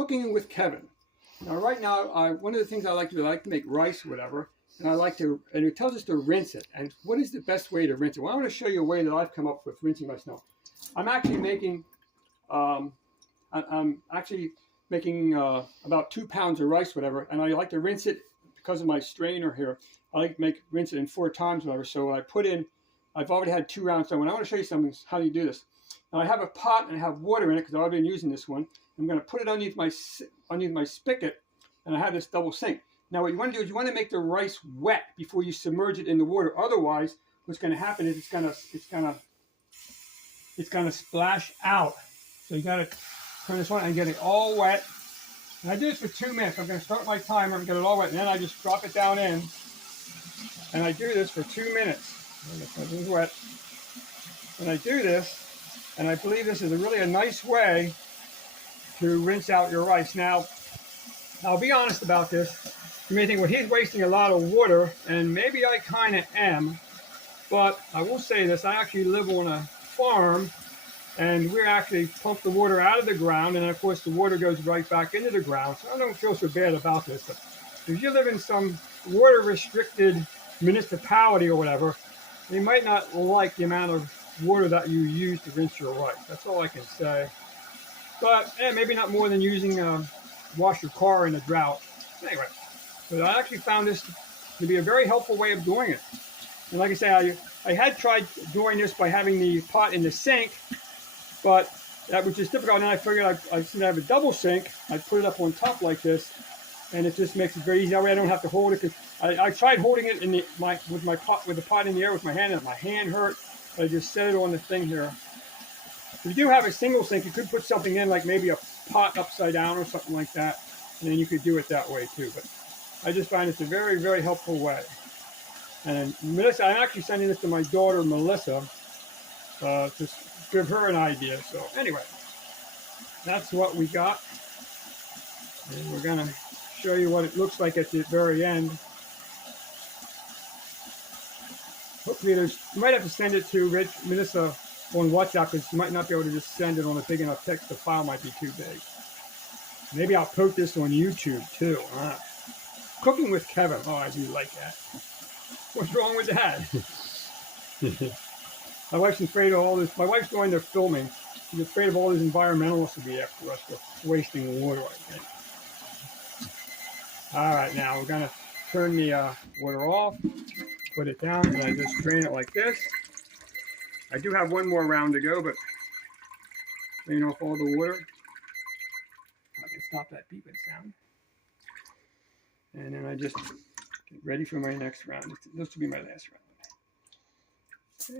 Cooking with Kevin. Now, right now, one of the things I like to do, I like to make rice or whatever, and it tells us to rinse it. And what is the best way to rinse it? Well, I want to show you a way that I've come up with rinsing rice now. I'm actually making, about 2 pounds of rice, whatever, and I like to rinse it because of my strainer here. I like to rinse it in 4 times, whatever. So I put in, I've already had 2 rounds done. I want to show you something, how you do this. Now I have a pot and I have water in it because I've been using this one. I'm going to put it underneath my spigot, and I have this double sink. Now what you want to do is you want to make the rice wet before you submerge it in the water. Otherwise, what's going to happen is it's gonna splash out. So you got to turn this on and get it all wet. And I do this for 2 minutes. I'm going to start my timer and get it all wet, and then I just drop it down in. And I do this for 2 minutes. This is wet. And I do this, and I believe this is a nice way to rinse out your rice. Now, I'll be honest about this. You may think, well, he's wasting a lot of water, and maybe I kind of am. But I will say this, I actually live on a farm, and we actually pump the water out of the ground, and of course the water goes right back into the ground. So I don't feel so bad about this. But if you live in some water-restricted municipality or whatever, you might not like the amount of water that you use to rinse your rice. That's all I can say. But maybe not more than wash your car in a drought. Anyway, but I actually found this to be a very helpful way of doing it. And like I say, I had tried doing this by having the pot in the sink, but that was just difficult. And then I figured since I have a double sink, I'd put it up on top like this, and it just makes it very easy. That way I don't have to hold it. Cause I tried holding it with the pot in the air with my hand, and my hand hurt. I just set it on the thing here. If you do have a single sink, you could put something in, like maybe a pot upside down or something like that, and then you could do it that way too. But I just find it's a very, very helpful way. And Melissa, I'm actually sending this to my daughter, Melissa, to give her an idea. So anyway, that's what we got. And we're going to show you what it looks like at the very end. Hopefully you might have to send it to Melissa on WhatsApp, because you might not be able to just send it on a big enough text. The file might be too big. Maybe I'll post this on YouTube too. Cooking with Kevin. Oh, I do like that. What's wrong with that? My wife's afraid of all this. My wife's going there filming. She's afraid of all these environmentalists to be after us for wasting water, I think. All right, now we're going to turn the water off, put it down, and I just drain it like this. I do have one more round to go, but drain off all the water. I can stop that beeping sound. And then I just get ready for my next round. This will be my last round.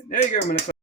There you go, Minnesota.